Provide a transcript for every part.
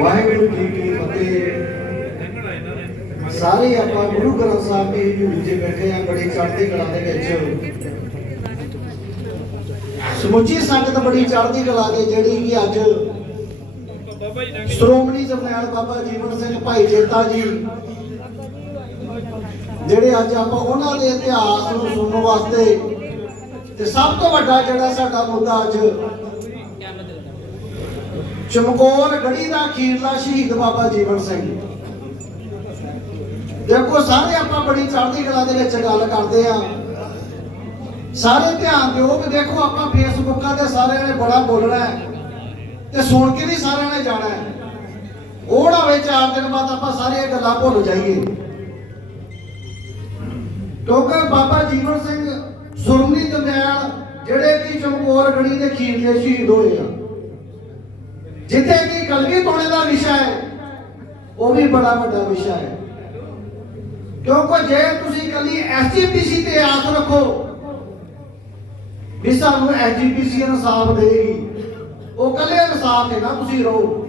ਵਾਹਿਗੁਰੂ ਜੀ ਕੀ ਫਤਿਹ। ਸਾਰੇ ਆਪਾਂ ਗੁਰੂ ਗ੍ਰੰਥ ਸਾਹਿਬ ਦੀ ਹਜ਼ੂਰੀ 'ਚ ਬੈਠੇ ਆ, ਬੜੀ ਚੜ੍ਹਦੀ ਕਲਾ ਦੇ ਵਿੱਚ। ਸਮੁੱਚੀ ਸੰਗਤ ਬੜੀ ਚੜ੍ਹਦੀ ਕਲਾ ਦੇ, ਜਿਹੜੀ ਕਿ ਅੱਜ ਸ਼੍ਰੋਮਣੀ ਜਰਨੈਲ ਬਾਬਾ ਜੀਵਨ ਸਿੰਘ ਭਾਈ ਜੇਤਾ ਜੀ, ਜਿਹੜੇ ਅੱਜ ਆਪਾਂ ਉਹਨਾਂ ਦੇ ਇਤਿਹਾਸ ਨੂੰ ਸੁਣਨ ਵਾਸਤੇ ਤੇ ਸਭ ਤੋਂ ਵੱਡਾ ਜਿਹੜਾ ਸਾਡਾ ਮੁੱਦਾ ਅੱਜ ਚਮਕੌਰ ਗੜੀ ਦਾ ਅਖੀਰਲਾ ਸ਼ਹੀਦ ਬਾਬਾ ਜੀਵਨ ਸਿੰਘ। ਦੇਖੋ, ਸਾਰੇ ਆਪਾਂ ਬੜੀ ਚੜ੍ਹਦੀ ਕਲਾ ਦੇ ਵਿੱਚ ਗੱਲ ਕਰਦੇ ਆ ਸਾਰੇ ਧਿਆਨ ਦਿਓ ਕਿ ਦੇਖੋ, ਆਪਾਂ ਫੇਸਬੁੱਕਾਂ ਤੇ ਸਾਰਿਆਂ ਨੇ ਬੜਾ ਬੋਲਣਾ ਹੈ ਤੇ ਸੁਣ ਕੇ ਨਹੀਂ ਸਾਰਿਆਂ ਨੇ ਜਾਣਾ ਹੈ। ਉਹ ਚਾਰ ਦਿਨ ਬਾਅਦ ਆਪਾਂ ਸਾਰੀਆਂ ਗੱਲਾਂ ਭੁੱਲ ਜਾਈਏ। ਕਿਉਂਕਿ ਬਾਬਾ ਜੀਵਨ ਸਿੰਘ ਸੁਰਮਨੀ ਜੰਦਿਆਲ ਜਿਹੜੇ ਕਿ ਚਮਕੌਰ ਗੜੀ ਦੇ ਖੀਰਲੇ ਸ਼ਹੀਦ ਹੋਏ ਆ। ਜਿੱਥੇ ਕਿ ਕਲਗੀ ਪਾਉਣੇ ਦਾ ਵਿਸ਼ਾ ਹੈ, ਉਹ ਵੀ ਬੜਾ ਵੱਡਾ ਵਿਸ਼ਾ ਹੈ। ਕਿਉਂਕਿ ਜੇ ਤੁਸੀਂ ਕੱਲੀ ਐਸਜੀਪੀਸੀ ਤੇ ਆਸ ਰੱਖੋ, ਵੀ ਸਾਨੂੰ ਐਸਜੀਪੀਸੀ ਇਨਸਾਫ ਦੇਗੀ ਉਹ ਕੱਲੇ ਇਨਸਾਫ ਤੇ ਨਾ ਤੁਸੀਂ ਰਹੋ।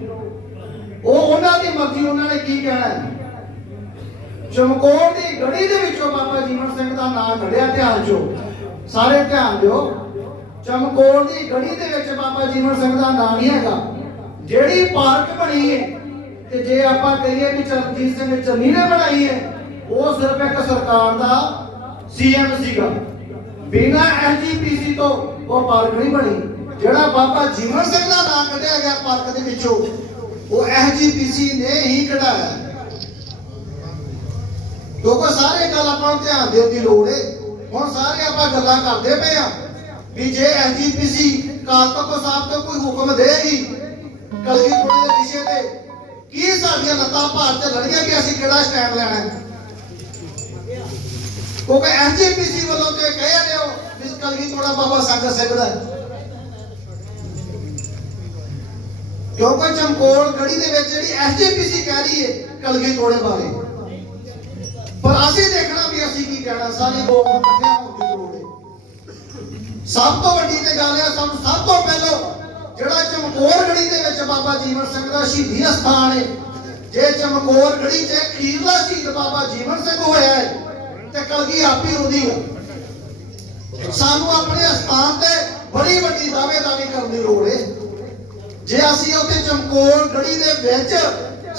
ਉਹ ਉਹਨਾਂ ਦੀ ਮਰਜ਼ੀ, ਉਹਨਾਂ ਨੇ ਕੀ ਕਹਿਣਾ ਹੈ? ਚਮਕੌਰ ਦੀ ਗੜੀ ਦੇ ਵਿੱਚੋਂ ਬਾਬਾ ਜੀਵਨ ਸਿੰਘ ਦਾ ਨਾਮ ਕੱਢਿਆ, ਧਿਆਨ ਚੋ। ਸਾਰੇ ਧਿਆਨ ਦਿਓ। ਚਮਕੌਰ ਦੀ ਗੜੀ ਦੇ ਵਿੱਚ ਬਾਬਾ ਜੀਵਨ ਸਿੰਘ ਦਾ ਨਾਮ ਨਹੀਂ ਹੈਗਾ। ਜਿਹੜੀ ਪਾਰਕ ਬਣੀ ਹੈ, ਤੇ ਜੇ ਆਪਾਂ ਕਹੀਏ ਕਿ ਚਰਨਜੀਤ ਸਿੰਘ ਚੰਨੀ ਨੇ ਬਣਾਈ ਹੈ, ਉਹ ਸਿਰਫ ਇੱਕ ਸਰਕਾਰ ਦਾ ਸੀਐਮ ਸੀਗਾ। ਬਿਨਾ ਐਸਜੀਪੀਸੀ ਤੋਂ ਉਹ ਪਾਰਕ ਨਹੀਂ ਬਣੀ। ਜਿਹੜਾ ਬਾਬਾ ਜੀਵਨ ਸਿੰਘ ਦਾ ਨਾਮ ਕੱਢਿਆ ਗਿਆ ਪਾਰਕ ਦੇ ਵਿੱਚੋਂ, ਉਹ ਐਸਜੀਪੀਸੀ ਨੇ ਹੀ ਕਢਾਇਆ। ਕਿਉਂਕਿ ਸਾਰੇ ਗੱਲ ਆਪਾਂ ਨੂੰ ਧਿਆਨ ਦੇਣ ਦੀ ਲੋੜ ਹੈ। ਹੁਣ ਸਾਰੇ ਆਪਾਂ ਗੱਲਾਂ ਕਰਦੇ ਪਏ ਆ ਵੀ ਜੇ ਐਸਜੀਪੀਸੀ ਕਾਲ ਤੱਕ ਸਾਹਿਬ ਤੋਂ ਕੋਈ ਹੁਕਮ ਦੇਗੀ ਕਲਗੀ ਦੇ ਵਿਸ਼ੇ ਤੇ ਕੀ ਸਾਡੀਆਂ ਲੱਤਾਂ ਭਾਰ ਤੇ ਲੜੀਆਂ ਕਿ ਅਸੀਂ ਕਿਹੜਾ ਸਟੈਂਡ ਲੈਣਾ ਹੈ? ਕਿਉਂਕਿ ਐਸਜੀਪੀਸੀ ਵੱਲੋਂ ਤੇ ਕਹਿਆ ਦਿਓ ਵੀ ਕਲਗੀ ਬਾਬਾ ਸੰਗਤ ਸਿੰਘ ਦਾ ਕਿਉਂਕਿ ਚਮਕੌਰ ਗੜੀ ਦੇ ਵਿੱਚ ਜਿਹੜੀ ਐਸਜੀਪੀਸੀ ਕਹਿ ਰਹੀ ਹੈ ਕਲਗੀ ਤੋੜੇ ਬਾਰੇ ਪਰ ਅਸੀਂ ਦੇਖਣਾ ਵੀ ਅਸੀਂ ਕੀ ਕਹਿਣਾ, ਸਾਰੀ ਲੋਕ ਨੂੰ ਹੋਣ ਦੀ ਲੋੜ ਹੈ। ਸਭ ਤੋਂ ਵੱਡੀ ਤੇ ਗੱਲ ਹੈ ਸਾਨੂੰ ਸਭ ਤੋਂ ਪਹਿਲਾਂ ਜਿਹੜਾ ਚਮਕੌਰ ਗੜੀ ਦੇ ਵਿੱਚ ਬਾਬਾ ਜੀਵਨ ਸਿੰਘ ਦਾ ਸ਼ਹੀਦੀ ਸਥਾਨ ਹੈ। ਜੇ ਚਮਕੌਰ ਗੜੀ 'ਚ ਅਖੀਰਲਾ ਸ਼ਹੀਦ ਬਾਬਾ ਜੀਵਨ ਸਿੰਘ ਹੋਇਆ ਹੈ, ਤੇ ਕਲਗੀ ਆਪੀ ਹੁੰਦੀ ਹੈ। ਸਾਨੂੰ ਆਪਣੇ ਸਥਾਨ ਤੇ ਬੜੀ ਵੱਡੀ ਦਾਅਵੇਦਾਰੀ ਕਰਨ ਦੀ ਲੋੜ ਹੈ। ਜੇ ਅਸੀਂ ਉੱਥੇ ਚਮਕੌਰ ਗੜੀ ਦੇ ਵਿੱਚ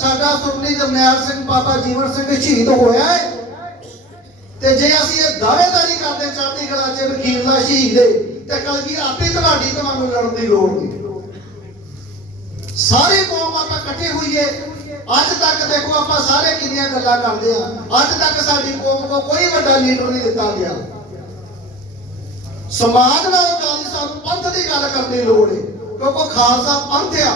ਸਾਡਾ ਸੁਪਨੀ ਜਰਨੈਲ ਸਿੰਘ ਬਾਬਾ ਜੀਵਨ ਸਿੰਘ ਸ਼ਹੀਦ ਹੋਇਆ ਹੈ, ਤੇ ਜੇ ਅਸੀਂ ਇਹ ਦਾਅਵੇਦਾਰੀ ਕਰਦੇ ਚੜ੍ਹਦੀ ਕਲਾ ਚ ਵਕੀਲਾ ਸ਼ਹੀਦ ਹੈ, ਤੇ ਕਲਗੀ ਆਪੇ ਤੁਹਾਡੀ ਤੁਹਾਨੂੰ ਲੜਨ ਦੀ ਲੋੜ ਨਹੀਂ। ਸਾਰੇ ਕੌਮ ਆਪਾਂ ਇਕੱਠੇ ਹੋਈਏ। ਅੱਜ ਤੱਕ ਦੇਖੋ ਆਪਾਂ ਸਾਰੇ ਕਿੰਨੀਆਂ ਗੱਲਾਂ ਕਰਦੇ ਆ ਅੱਜ ਤੱਕ ਸਾਡੀ ਕੌਮ ਕੋ ਕੋਈ ਵੱਡਾ ਲੀਡਰ ਨਹੀਂ ਦਿੱਤਾ ਗਿਆ। ਸਮਾਜ ਨਾਲੋਂ ਅਕਾਲੀ ਸਾਹਿਬ ਪੰਥ ਦੀ ਗੱਲ ਕਰਨ ਦੀ ਲੋੜ ਹੈ ਕਿਉਂਕਿ ਖਾਲਸਾ ਪੰਥ ਆ।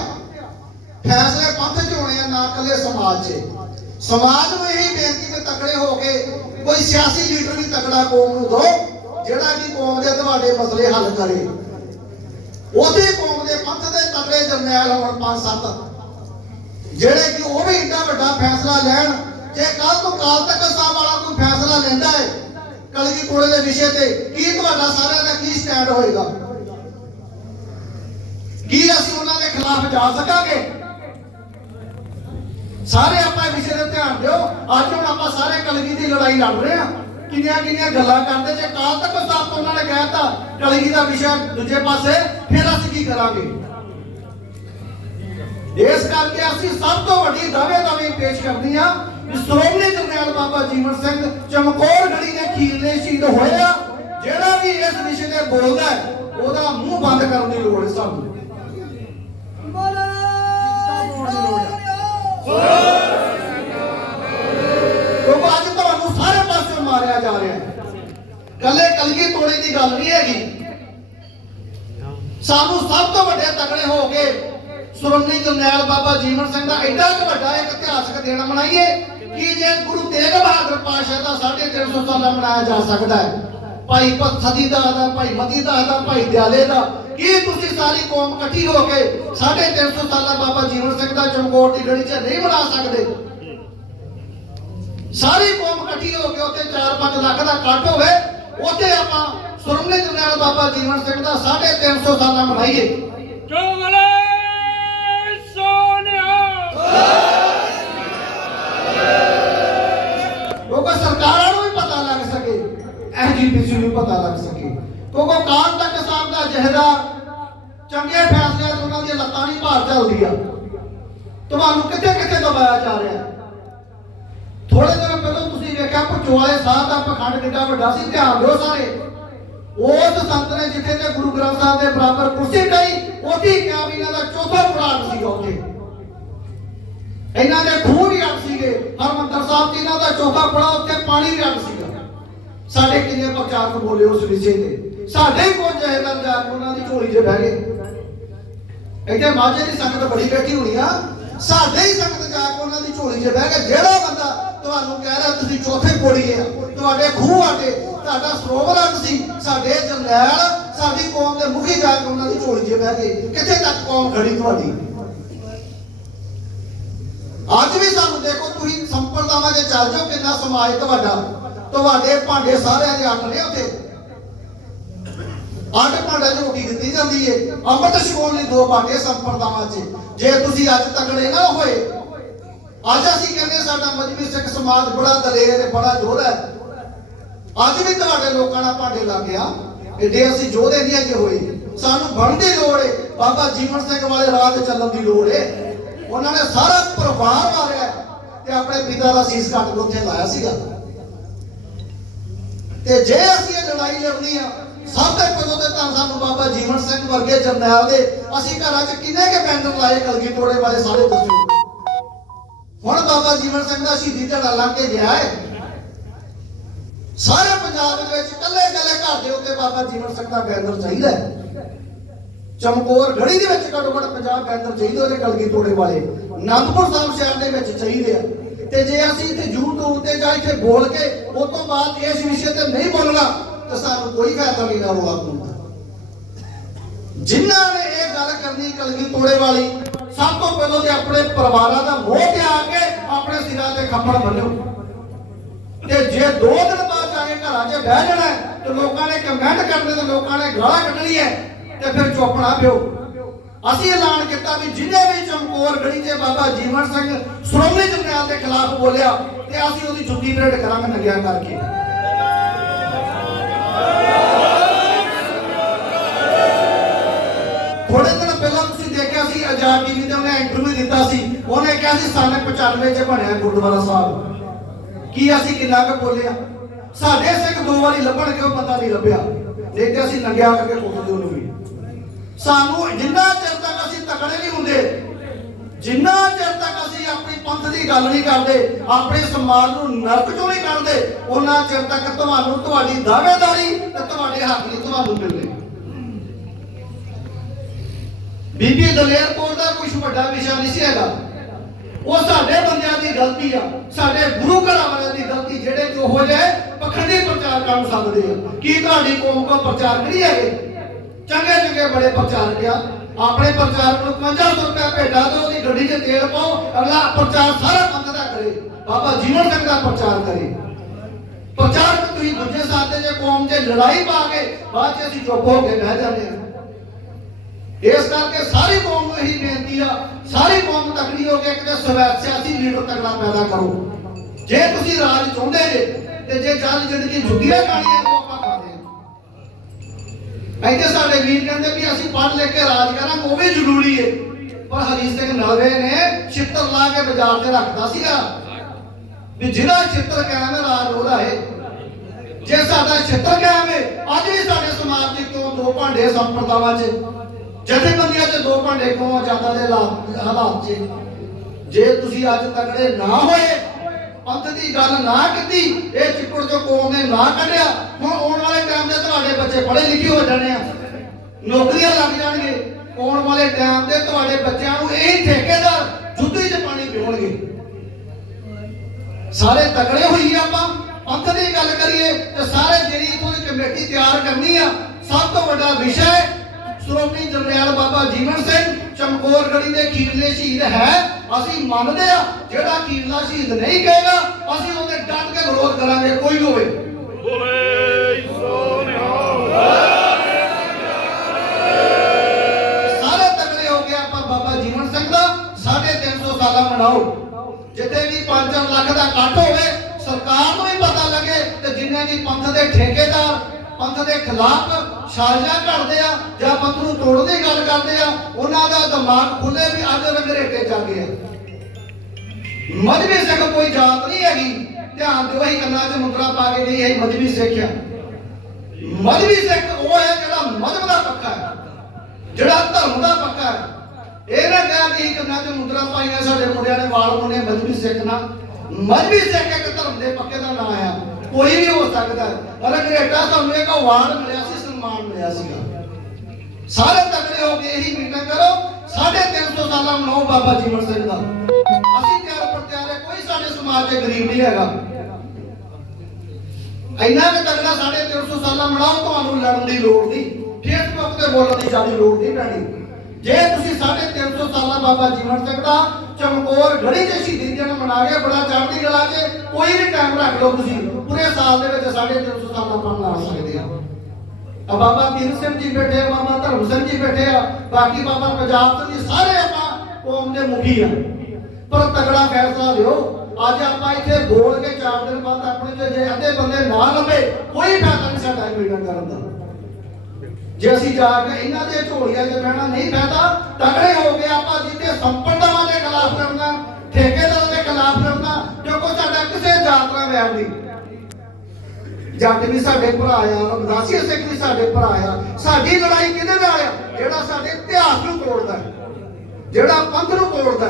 ਫੈਸਲੇ ਪੰਥ 'ਚ ਹੋਣੇ ਆ, ਨਾ ਇਕੱਲੇ ਸਮਾਜ 'ਚ। ਸਮਾਜ ਨੂੰ ਇਹੀ ਬੇਨਤੀ ਤੇ ਤਕੜੇ ਹੋ ਕੇ ਕੋਈ ਸਿਆਸੀ ਲੀਡਰ ਵੀ ਤਕੜਾ ਕੌਮ ਨੂੰ ਦੋ ਜਿਹੜਾ ਕਿ ਕੌਮ ਦੇ ਤੁਹਾਡੇ ਮਸਲੇ ਹੱਲ ਕਰੇ। ਉਹਦੇ ਕੌਮ ਦੇ ਪੰਥ ਦੇ ਤਕੜੇ ਜਰਨੈਲ ਹੋਣ ਪੰਜ ਸੱਤ। ਜਿਹੜੇ ਕਿ ਉਹ ਵੀ ਇੰਨਾ ਵੱਡਾ ਫੈਸਲਾ ਲੈਣ ਜੇ ਕੱਲ ਤੋਂ ਕਾਲ ਤੱਕ ਸਾਹਿਬ ਵਾਲਾ ਕੋਈ ਫੈਸਲਾ ਲੈਂਦਾ ਹੈ ਕਲਗੀ ਕੋਲੇ ਦੇ ਵਿਸ਼ੇ ਤੇ, ਕੀ ਤੁਹਾਡਾ ਸਾਰਿਆਂ ਦਾ ਕੀ ਸਟੈਂਡ ਹੋਏਗਾ? ਕੀ ਅਸੀਂ ਉਹਨਾਂ ਦੇ ਖਿਲਾਫ ਜਾ ਸਕਾਂਗੇ? ਸਾਰੇ ਆਪਾਂ ਵਿਸ਼ੇ ਤੇ ਧਿਆਨ ਦਿਓ। ਅੱਜ ਹੁਣ ਆਪਾਂ ਸਾਰੇ ਕਲਗੀ ਦੀ ਲੜਾਈ ਲੜ ਰਹੇ ਹਾਂ। ਕਿੰਨੀਆਂ ਕਿੰਨੀਆਂ ਗੱਲਾਂ ਕਰਦੇ ਜੇ ਕਾਲ ਤੱਕ ਸਾਹਿਬ ਤੋਂ ਉਹਨਾਂ ਨੇ ਕਹਿਤਾ ਕਲਗੀ ਦਾ ਵਿਸ਼ਾ ਦੂਜੇ ਪਾਸੇ ਫਿਰ ਅਸੀਂ ਕੀ ਕਰਾਂਗੇ? ਇਸ ਕਰਕੇ ਅਸੀਂ ਸਭ ਤੋਂ ਵੱਡੀ ਦਾਅਵੇਦਾਰੀ ਪੇਸ਼ ਕਰਦੀ ਆ ਕਿ ਸ਼੍ਰੋਮਣੀ ਜਰਨੈਲ ਬਾਬਾ ਜੀਵਨ ਸਿੰਘ ਚਮਕੌਰ ਗੜੀ ਦੇ ਖੀਰਲੇ ਸ਼ਹੀਦ ਹੋਇਆ ਜਿਹੜਾ ਵੀ ਇਸ ਵਿਸ਼ੇ ਤੇ ਬੋਲਦਾ ਉਹਦਾ ਮੂੰਹ ਬੰਦ ਕਰਨ ਦੀ ਲੋੜ ਹੈ ਸਾਨੂੰ। ਕਿਉਂਕਿ ਪਾਸੇ ਮਾਰਿਆ ਜਾ ਰਿਹਾ। ਹੈ ਕੱਲੇ ਕਲਗੀ ਤੋੜੇ ਦੀ ਗੱਲ ਨਹੀਂ ਹੈਗੀ। ਸਾਨੂੰ ਸਭ ਤੋਂ ਵੱਡੇ ਤਕੜੇ ਹੋ ਕੇ ਸੁਰਮਨੀ ਜਰਨੈਲ ਬਾਬਾ ਜੀਵਨ ਸਿੰਘ ਦਾ ਐਡਾ ਕੁ ਵੱਡਾ ਇੱਕ ਇਤਿਹਾਸਕ ਦਿਨ ਮਨਾਈਏ ਕਿ ਜੇ ਗੁਰੂ ਤੇਗ ਬਹਾਦਰ ਪਾਸ਼ਾ ਦਾ 350 ਸਾਲਾ ਮਨਾਇਆ ਜਾ ਸਕਦਾ ਹੈ। ਭਾਈ ਪੱਥਦੀ ਦਾ ਦਾ, ਭਾਈ ਮਤੀ ਦਾ ਦਾ, ਭਾਈ ਦਿਆਲੇ ਦਾ, ਕੀ ਤੁਸੀਂ ਸਾਰੀ ਕੌਮ ਇਕੱਠੀ ਹੋ ਕੇ 350 ਸਾਲਾ ਬਾਬਾ ਜੀਵਨ ਸਿੰਘ ਦਾ ਚਮਕੌਰ ਦੀ ਗੜੀ 'ਚ ਨਹੀਂ ਮਨਾ ਸਕਦੇ? ਸਾਰੀ ਕੌਮ ਇਕੱਠੀ ਹੋ ਕੇ ਉੱਥੇ 4-5 ਲੱਖ ਦਾ ਕੱਟ ਹੋਵੇ ਉੱਥੇ ਆਪਾਂ ਸੁਰਮਨੇ ਜਨਰਲ ਬਾਬਾ ਜੀਵਨ ਸਿੰਘ ਦਾ 350 ਸਾਲਾਂ ਮਨਾਈਏ ਚੋਲੇ ਸੋਨਿਆ। ਲੋਕਾਂ ਸਰਕਾਰਾਂ ਨੂੰ ਵੀ ਪਤਾ ਲੱਗ ਸਕੇ ਐਸਜੀਪੀਸੀ ਨੂੰ ਪਤਾ ਲੱਗ ਸਕੇ। ਕਿਉਂਕਿ ਕਾਲ ਤੱਕ ਸਾਹਿਬ ਦਾ ਜਹਦਾ ਚੰਗੇ ਫੈਸਲਿਆਂ ਤੋਂ ਉਹਨਾਂ ਦੀਆਂ ਲੱਤਾਂ ਨਹੀਂ ਭਾਰ ਚੱਲਦੀਆਂ। ਤੁਹਾਨੂੰ ਕਿੱਥੇ ਕਿੱਥੇ ਦਬਾਇਆ ਜਾ ਰਿਹਾ? ਥੋੜੇ ਦਿਨ ਪਹਿਲਾਂ ਤੁਸੀਂ ਵੇਖਿਆ ਪਚੋਲੇ ਸਾਹਿਬ ਦਾ ਪਖੰਡ ਕਿੱਡਾ ਵੱਡਾ ਸੀ, ਧਿਆਨ ਦਿਓ ਸਾਰੇ। ਉਸ ਸੰਤ ਨੇ ਜਿੱਥੇ ਤੇ ਗੁਰੂ ਗ੍ਰੰਥ ਸਾਹਿਬ ਦੇ ਬਰਾਬਰ ਕੁਰਸੀ ਡਾਈ ਉਹਦੀ ਕਿਹਾ ਇਹਨਾਂ ਦਾ ਚੌਥਾ ਪੁਰਾਣ ਸੀਗਾ ਉੱਥੇ। ਇਹਨਾਂ ਦੇ ਖੂਹ ਵੀ ਅੱਡ ਸੀਗੇ। ਹਰਮੰਦਰ ਸਾਹਿਬ ਜੀ ਇਹਨਾਂ ਦਾ ਚੌਥਾ ਪੜਾ ਉੱਥੇ ਪਾਣੀ ਵੀ ਅੱਡ ਸੀਗਾ। ਸਾਡੇ ਕਿੰਨੇ ਪ੍ਰਚਾਰਕ ਬੋਲੇ ਉਸ ਵਿਸ਼ੇ ਤੇ। ਸਾਡੇ ਕੋਲ ਕੋਈ ਜਹੇਦਾਰ ਜਾ ਕੇ ਉਹਨਾਂ ਦੀ ਝੋਲੀ 'ਚ ਬਹਿ ਗਏ। ਇੱਥੇ ਮਾਝੇ ਦੀ ਸੰਗਤ ਬੜੀ ਬੈਠੀ ਹੋਣੀ ਆ। ਸਾਡੇ ਹੀ ਸੰਗਤ ਜਾ ਕੇ ਉਹਨਾਂ ਦੀ ਝੋਲੀ 'ਚ ਬਹਿ ਕੇ ਜਿਹੜਾ ਬੰਦਾ ਤੁਹਾਨੂੰ ਕਹਿ ਰਿਹਾ, ਤੁਸੀਂ ਚੌਥੇ ਕੋੜੀਏ ਆ ਤੁਹਾਡੇ ਖੂਹ ਆਟੇ, ਤੁਹਾਡਾ ਸਰੋਵਰ ਅੱਡ ਸੀ। ਸਾਡੇ ਜਰਨੈਲ, ਸਾਡੀ ਕੌਮ ਦੇ ਮੁਖੀ ਜਾ ਕੇ ਉਹਨਾਂ ਦੀ ਝੋਲੀ 'ਚ ਬਹਿ ਗਏ। ਕਿੱਥੇ ਤੱਕ ਕੌਮ ਖੜੀ ਤੁਹਾਡੀ? ਅੱਜ ਵੀ ਸਾਨੂੰ ਦੇਖੋ, ਤੁਸੀਂ ਸੰਪਰਦਾਵਾਂ ਦੇ ਚੱਲ ਜਾਓ, ਕਿੰਨਾ ਸਮਾਜ ਤੁਹਾਡਾ। ਤੁਹਾਡੇ ਭਾਂਡੇ ਸਾਰਿਆਂ ਦੇ ਅੱਡ ਨੇ ਉੱਥੇ। ਅੱਡ ਭਾਂਡੇ 'ਚ ਰੋਟੀ ਦਿੱਤੀ ਜਾਂਦੀ ਏ? ਅੰਮ੍ਰਿਤ ਛਕੋਣ ਲਈ ਦੋ ਭਾਂਡੇ ਸੰਪਰਦਾਵਾਂ 'ਚ। ਜੇ ਤੁਸੀਂ ਅੱਜ ਤਕੜੇ ਨਾ ਹੋਏ, ਅੱਜ ਅਸੀਂ ਕਹਿੰਦੇ ਸਾਡਾ ਮਜਬੀ ਸਿੱਖ ਸਮਾਜ ਬੜਾ ਦਲੇਰ ਤੇ ਬੜਾ ਜੋਰ ਹੈ। ਅੱਜ ਵੀ ਤੁਹਾਡੇ ਲੋਕਾਂ ਨਾਲ ਭਾਂਡੇ ਲੱਗ ਗਿਆ। ਏਡੇ ਅਸੀਂ ਜੋਧੇ ਨਹੀਂ ਅਜੇ ਹੋਏ। ਸਾਨੂੰ ਬਣਨ ਦੀ ਲੋੜ ਏ। ਬਾਬਾ ਜੀਵਨ ਸਿੰਘ ਵਾਲੇ ਰਾਹ ਤੇ ਚੱਲਣ ਦੀ ਲੋੜ ਏ। ਉਹਨਾਂ ਨੇ ਸਾਰਾ ਪਰਿਵਾਰ ਮਾਰਿਆ ਤੇ ਆਪਣੇ ਪਿਤਾ ਦਾ ਸੀਸ ਕੱਟ ਕੇ ਉੱਥੇ ਲਾਇਆ ਸੀਗਾ। ਤੇ ਜੇ ਅਸੀਂ ਇਹ ਲੜਾਈ ਲੜਨੀ ਆ ਸਭ ਤੋਂ ਪਹਿਲਾਂ ਤੇ ਤਾਂ ਸਾਨੂੰ ਬਾਬਾ ਜੀਵਨ ਸਿੰਘ ਵਰਗੇ ਜਰਨੈਲ ਦੇ, ਅਸੀਂ ਘਰਾਂ 'ਚ ਕਿੰਨੇ ਕੇ ਬੈਨਰ ਲਾਏ ਕਲਗੀ ਤੋੜੇ ਵਾਲੇ ਸਾਰੇ ਦੱਸੋ ਹੁਣ ਬਾਬਾ ਜੀਵਨ ਸਿੰਘ ਦਾ ਸ਼ਹੀਦੀ ਝੜਾ ਲੰਘ ਕੇ ਗਿਆ ਹੈ। ਸਾਰੇ ਪੰਜਾਬ ਦੇ ਵਿੱਚ ਕੱਲੇ ਕੱਲੇ ਘਰ ਦੇ ਉੱਤੇ ਬਾਬਾ ਜੀਵਨ ਸਿੰਘ ਦਾ ਬੈਨਰ ਚਾਹੀਦਾ ਹੈ। ਚਮਕੌਰ ਗੜੀ ਦੇ ਵਿੱਚ ਘੱਟੋ ਘੱਟ 50 ਬੈਨਰ ਚਾਹੀਦੇ ਉਹਦੇ ਕਲਗੀ ਤੋੜੇ ਵਾਲੇ। ਅਨੰਦਪੁਰ ਸਾਹਿਬ ਸ਼ਹਿਰ ਦੇ ਵਿੱਚ ਚਾਹੀਦੇ ਆ। ਤੇ ਜੇ ਅਸੀਂ ਇੱਥੇ YouTube ਤੇ ਜਾਂ ਇੱਥੇ ਬੋਲ ਕੇ ਉਸ ਤੋਂ ਬਾਅਦ ਇਸ ਵਿਸ਼ੇ ਤੇ ਨਹੀਂ ਬੋਲਣਾ ਤਾਂ ਸਾਨੂੰ ਕੋਈ ਫਾਇਦਾ ਨਹੀਂ ਨਾ ਰੋਲਾ ਪਾਉਣ ਦਾ ਜਿਨ੍ਹਾਂ ਨੇ ਇਹ ਗੱਲ ਕਰਨੀ ਕਲਗੀ ਤੋੜੇ ਵਾਲੀ, ਸਭ ਤੋਂ ਪਹਿਲਾਂ ਤੇ ਆਪਣੇ ਪਰਿਵਾਰਾਂ ਦਾ ਮੋਹ ਤਿਆਗ ਕੇ ਆਪਣੇ ਸਿਰਾਂ ਤੇ ਖੱਪੜ ਬੰਨੋ ਤੇ ਜੇ ਦੋ ਦਿਨ ਬਾਅਦ ਜਾ ਕੇ ਘਰਾਂ 'ਚ ਬਹਿ ਜਾਣਾ ਤੇ ਲੋਕਾਂ ਨੇ ਕਮੈਂਟ ਕਰਨੇ ਤੇ ਲੋਕਾਂ ਨੇ ਗਾਲਾਂ ਕੱਢਣੀ ਹੈ, ਤੇ ਫਿਰ ਚੁੱਪ ਪਿਓ। ਅਸੀਂ ਐਲਾਨ ਕੀਤਾ ਵੀ ਜਿਹਨੇ ਵੀ ਚਮਕੌਰ ਗੜੀ 'ਚ ਬਾਬਾ ਜੀਵਨ ਸਿੰਘ ਸ਼੍ਰੋਮਣੀ ਜਰਨੈਲ ਦੇ ਖਿਲਾਫ ਬੋਲਿਆ, ਤੇ ਅਸੀਂ ਉਹਦੀ ਜੁੱਤੀ ਪਰੇਡ ਕਰਾਂਗੇ ਨੰਗਿਆ ਕਰਕੇ। ਥੋੜੇ ਦਿਨ ਪਹਿਲਾਂ ਤੁਸੀਂ ਦੇਖਿਆ ਸੀ ਆਜ਼ਾਦ ਟੀਵੀ ਤੇ ਉਹਨੇ ਇੰਟਰਵਿਊ ਦਿੱਤਾ ਸੀ। ਉਹਨੇ ਕਿਹਾ ਸੀ ਸਨ 95 ਚ ਬਣਿਆ ਗੁਰਦੁਆਰਾ ਸਾਹਿਬ। ਕੀ ਅਸੀਂ ਕਿੰਨਾ ਕੁ ਬੋਲਿਆ? ਸਾਡੇ ਸਿੱਖ ਦੋ ਵਾਰੀ ਲੱਭਣ ਕਿਉਂ ਪਤਾ ਨਹੀਂ ਲੱਭਿਆ? ਨਹੀਂ ਤੇ ਅਸੀਂ ਨੰਗਿਆ ਕਰਕੇ ਪੁੱਛਦੇ ਉਹਨੂੰ ਵੀ। ਸਾਨੂੰ ਜਿੰਨਾ ਚਿਰ ਤੱਕ ਅਸੀਂ ਤਕੜੇ ਨਹੀਂ ਹੁੰਦੇ, ਜਿੰਨਾ ਚਿਰ ਤੱਕ ਅਸੀਂ ਆਪਣੀ ਪੰਥ ਦੀ ਗੱਲ ਨਹੀਂ ਕਰਦੇ, ਆਪਣੇ ਸਮਾਜ ਨੂੰ ਨਰਕ ਚੋਂ ਨਹੀਂ ਕੱਢਦੇ ਉਹਨਾਂ ਚਿਰ ਤੱਕ ਤੁਹਾਨੂੰ ਤੁਹਾਡੀ ਦਾਅਵੇਦਾਰੀ ਤੇ ਤੁਹਾਡੇ ਹੱਕ ਨਹੀਂ ਤੁਹਾਨੂੰ ਮਿਲਦੇ। ਬੀਬੀ ਦਲੇਰ ਕੌਰ ਦਾ ਕੁਝ ਵੱਡਾ ਵਿਸ਼ਾ ਨਹੀਂ ਸੀ ਹੈਗਾ। ਉਹ ਸਾਡੇ ਬੰਦਿਆਂ ਦੀ ਗਲਤੀ ਆ, ਸਾਡੇ ਗੁਰੂ ਘਰਾਂ ਵਾਲਿਆਂ ਦੀ ਗਲਤੀ, ਜਿਹੜੇ ਜੋ ਹੋ ਜਾਏ ਪਖੰਡੀ ਪ੍ਰਚਾਰਕਾਂ ਨੂੰ ਸੱਦਦੇ ਆ। ਕੀ ਤੁਹਾਡੀ ਕੌਮ ਕੋ ਪ੍ਰਚਾਰ ਨਹੀਂ ਹੈਗੇ? ਚੰਗੇ ਚੰਗੇ ਬੜੇ ਪ੍ਰਚਾਰਕ ਆ। ਆਪਣੇ ਪ੍ਰਚਾਰਕ ਨੂੰ 500 ਰੁਪਏ ਭੇਟਾ ਦਿਓ, ਉਹਦੀ ਗੱਡੀ 'ਚ ਤੇਲ ਪਾਓ, ਅਗਲਾ ਪ੍ਰਚਾਰ ਸਾਰਾ ਪੰਥ ਦਾ ਕਰੇ। ਬਾਬਾ ਜੀਵਨ ਸਿੰਘ ਦਾ ਪ੍ਰਚਾਰ ਕਰੇ। ਪ੍ਰਚਾਰਕ ਤੁਸੀਂ ਦੂਜੇ ਸਾਥੇ ਜੇ ਕੌਮ 'ਚ ਲੜਾਈ ਪਾ ਕੇ ਬਾਅਦ 'ਚ ਅਸੀਂ ਚੁੱਪ ਹੋ ਕੇ ਬਹਿ ਜਾਂਦੇ ਹਾਂ। ਇਸ ਕਰਕੇ ਸਾਰੀ ਕੌਮ ਨੂੰ ਇਹੀ ਬੇਨਤੀ ਆ, ਸਾਰੀ ਕੌਮ ਤਕੜੀ ਹੋ ਕੇ ਕਿਤੇ ਸਿਆਸੀ ਲੀਡਰ ਤਕੜਾ ਪੈਦਾ ਕਰੋ। ਜੇ ਤੁਸੀਂ ਰਾਜ ਚਾਹੁੰਦੇ ਜੇ, ਤੇ ਜੇ ਜਲ ਜ਼ਿੰਦਗੀ ਜੁੱਤੀਆਂ ਖਾਣੀਆਂ ਉਹ ਆਪਾਂ ਕਰਦੇ ਹਾਂ। ਇੱਥੇ ਸਾਡੇ ਵੀਰ ਕਹਿੰਦੇ ਵੀ ਅਸੀਂ ਪੜ੍ਹ ਲਿਖ ਕੇ ਰਾਜ ਕਰਾਂ ਉਹ ਵੀ ਜ਼ਰੂਰੀ ਏ। ਪਰ ਹਰੀ ਸਿੰਘ ਨਲਵੇ ਨੇ ਛਿੱਤਰ ਲਾ ਕੇ ਬਾਜ਼ਾਰ ਤੇ ਰੱਖਦਾ ਸੀਗਾ। ਵੀ ਜਿਹੜਾ ਛਿੱਤਰ ਕਾਇਮ ਹੈ, ਰਾਜ ਉਹਦਾ ਹੈ। ਜੇ ਸਾਡਾ ਛੇਤਰ ਕਾਇਮ ਹੈ ਅੱਜ ਵੀ ਸਾਡੇ ਸਮਾਜ ਦੇ ਕਿਉਂ ਦੋ ਭਾਂਡੇ ਸੰਪਰਦਾਵਾਂ 'ਚ ਜਥੇਬੰਦੀਆਂ 'ਚ ਦੋ ਭਾਂਡੇ ਕਿਉਂ ਆਜ਼ਾਦਾਂ ਦੇ ਹਾਲਾਤ 'ਚ ਜੇ ਤੁਸੀਂ ਅੱਜ ਤਕੜੇ ਨਾ ਹੋਏ, ਪੰਥ ਦੀ ਗੱਲ ਨਾ ਕੀਤੀ, ਇਹ ਚਿੱਕੜ ਜੋ ਕੌਮ ਨੇ ਨਾ ਕੱਢਿਆ, ਹੁਣ ਆਉਣ ਵਾਲੇ ਟਾਈਮ ਦੇ ਤੁਹਾਡੇ ਬੱਚੇ ਪੜ੍ਹੇ ਲਿਖੇ ਹੋ ਜਾਣੇ ਆ। ਨੌਕਰੀਆਂ ਲੱਗ ਜਾਣਗੇ। ਆਉਣ ਵਾਲੇ ਟਾਈਮ ਤੇ ਤੁਹਾਡੇ ਬੱਚਿਆਂ ਨੂੰ ਇਹ ਠੇਕੇਦਾਰ ਜੁੱਤੀ 'ਚ ਪਾਣੀ ਪਿਉਣਗੇ। ਸਾਰੇ ਤਗੜੇ ਹੋਈਏ ਆਪਾਂ। ਪੰਥ ਦੀ ਗੱਲ ਕਰੀਏ ਤੇ ਸਾਰੇ ਜਿਹੜੀ ਇਥੋਂ ਦੀ ਕਮੇਟੀ ਤਿਆਰ ਕਰਨੀ ਆ ਸਭ ਤੋਂ ਵੱਡਾ ਵਿਸ਼ਾ ਹੈ। ਸ਼੍ਰੋਮਣੀ ਜਰਨੈਲ ਬਾਬਾ ਜੀਵਨ ਸਿੰਘ ਚਮਕੌਰ ਗੜੀ ਦੇ ਖੀਰਲੇ ਸ਼ਹੀਦ ਹੈ। ਅਸੀਂ ਮੰਨਦੇ ਆ ਜਿਹੜਾ ਖੀਰਲਾ ਸ਼ਹੀਦ ਨਹੀਂ ਕਹੇਗਾ ਅਸੀਂ ਉਹਦੇ ਡਟ ਕੇ ਵਿਰੋਧ ਕਰਾਂਗੇ ਕੋਈ ਹੋਵੇ। ਬੋਲੇ ਸੋਨਿਹਾਲ ਸਾਰੇ ਤਕੜੇ ਹੋ ਗਏ ਆਪਾਂ ਬਾਬਾ ਜੀਵਨ ਸਿੰਘ ਦਾ 350 ਸਾਲਾ ਮਨਾਓ। ਜਿੱਥੇ ਵੀ 5 ਲੱਖ ਦਾ ਇਕੱਠ ਹੋਵੇ ਸਰਕਾਰ ਨੂੰ ਵੀ ਤੇ ਜਿੰਨੇ ਵੀ ਪੰਥ ਦੇ ਠੇਕੇਦਾਰ, ਪੰਥ ਦੇ ਖਿਲਾਫ ਸਾਜ਼ਿਸ਼ਾਂ ਕਰਦੇ ਆ ਜਾਂ ਪੰਥ ਨੂੰ ਤੋੜਨ ਦੀ ਗੱਲ ਕਰਦੇ ਆ, ਉਹਨਾਂ ਦਾ ਦਿਮਾਗ ਖੁੱਲੇ ਵੀ ਅੱਜ ਰੰਗਰੇਟੇ ਚੱਲ ਗਏ ਮਜਬੀ ਸਿੱਖ ਕੋਈ ਜਾਤ ਨਹੀਂ ਹੈਗੀ, ਧਿਆਨ ਦਿਓ ਅਸੀਂ ਕੰਨਾਂ 'ਚ ਮੁੰਦਰਾ ਪਾ ਕੇ ਗਈ ਹੈ ਮਜਬੀ ਸਿੱਖ ਆ। ਮਜਬੀ ਸਿੱਖ ਉਹ ਹੈ ਜਿਹੜਾ ਮਜ਼ਹਬ ਦਾ ਪੱਕਾ ਹੈ, ਜਿਹੜਾ ਧਰਮ ਦਾ ਪੱਕਾ ਹੈ। ਇਹ ਨਾ ਕਹਿ ਕਿ ਅਸੀਂ ਕੰਨਾਂ 'ਚ ਮੁੰਦਰਾ ਪਾਈਆਂ, ਸਾਡੇ ਮੁੰਡਿਆਂ ਨੇ ਵਾਲ ਮੁੰਨੇ ਮਜਬੀ ਸਿੱਖ ਨਾ ਮਜਬੀ ਸਿੱਖ ਇੱਕ ਧਰਮ ਦੇ ਪੱਕੇ ਦਾ ਨਾਂ ਆ। ਕੋਈ ਵੀ ਹੋ ਸਕਦਾ। ਪਰ ਅੰਗਰੇਜ਼ਾ ਤੁਹਾਨੂੰ ਇੱਕ ਅਵਾਰਡ ਮਿਲਿਆ ਸੀ, ਸਨਮਾਨ ਮਿਲਿਆ ਸੀਗਾ। ਸਾਰੇ ਤਕੜੇ ਹੋ ਕੇ ਇਹੀ ਮੀਟਿੰਗ ਕਰੋ। 350 ਸਾਲਾਂ ਮਨਾਓ ਬਾਬਾ ਜੀਵਨ ਸਿੰਘ ਦਾ। ਅਸੀਂ ਤਿਆਰ ਪਰ ਤਿਆਰ ਹੈ, ਕੋਈ ਸਾਡੇ ਸਮਾਜ ਦੇ ਗਰੀਬ ਨਹੀਂ ਹੈਗਾ। ਇੰਨਾ ਕਿ ਤਗੜਾ 350 ਸਾਲਾਂ ਮਨਾਓ, ਤੁਹਾਨੂੰ ਲੜਨ ਦੀ ਲੋੜ ਨਹੀਂ। ਫੇਸਬੁੱਕ ਤੇ ਬੋਲਣ ਦੀ ਸਾਡੀ ਲੋੜ ਨਹੀਂ ਪੈਣੀ। ਜੇ ਤੁਸੀਂ 350 ਸਾਲਾਂ ਬਾਬਾ ਜੀਵਨ ਸਿੰਘ ਦਾ ਚਮਕੌਰ ਗੜੀ ਦੇ ਸ਼ਹੀਦੀ ਦਿਨ ਮਨਾ ਕੇ ਬੜਾ ਚੜ੍ਹਦੀ ਕਲਾ 'ਚ ਕੋਈ ਵੀ ਟਾਈਮ ਰੱਖ ਲਓ ਤੁਸੀਂ। ਪੂਰੇ ਸਾਲ ਦੇ ਵਿੱਚ 350 ਸਾਲਾਂ ਆਪਾਂ ਮਨਾ ਸਕਦੇ ਆ ਆ ਬਾਬਾ ਤੀਰ ਸਿੰਘ ਜੀ ਬੈਠੇ ਆ ਬਾਬਾ ਧਰਮ ਸਿੰਘ ਜੀ ਬੈਠੇ ਆ। ਬਾਕੀ ਬਾਬਾ ਪੰਜਾਬ ਸਿੰਘ ਜੀ ਸਾਰੇ ਆਪਾਂ ਕੌਮ ਦੇ ਮੁਖੀ ਆ। ਪਰ ਤਗੜਾ ਫੈਸਲਾ ਲਿਓ। ਅੱਜ ਆਪਾਂ ਇੱਥੇ ਬੋਲ ਕੇ ਚਾਰ ਦਿਨ ਬਾਅਦ ਆਪਣੇ ਤੇ ਜੇ ਅੱਧੇ ਬੰਦੇ ਨਾ ਲਵੇ ਕੋਈ ਫਾਇਦਾ ਨਹੀਂ ਸਾਡਾ ਮੀਟਿੰਗ ਕਰਨ ਦਾ। ਜੇ ਅਸੀਂ ਜਾ ਕੇ ਇਹਨਾਂ ਦੇ ਝੋਲੀਆਂ 'ਚ ਬਹਿਣਾ ਨਹੀਂ ਫਾਇਦਾ ਤਗੜੇ ਹੋ ਕੇ ਆਪਾਂ ਜਿੱਥੇ ਸੰਪਰਦਾਵਾਂ ਠੇਕੇਦਾਰ ਦੇ ਖਿਲਾਫ ਲੜਨਾ, ਕਿਉਂਕਿ ਸਾਡਾ ਕਿਸੇ ਜਾਤ ਨਾਲ ਵੈਰ ਨਹੀਂ। ਜੱਟ ਵੀ ਸਾਡੇ ਭਰਾ ਆ ਰਮਦਾਸੀ ਸਿੱਖ ਵੀ ਸਾਡੇ ਭਰਾ ਆ। ਸਾਡੀ ਲੜਾਈ ਕਿਹਦੇ ਨਾਲ ਆ? ਜਿਹੜਾ ਸਾਡੇ ਇਤਿਹਾਸ ਨੂੰ ਤੋੜਦਾ ਜਿਹੜਾ ਪੰਥ ਨੂੰ ਤੋੜਦਾ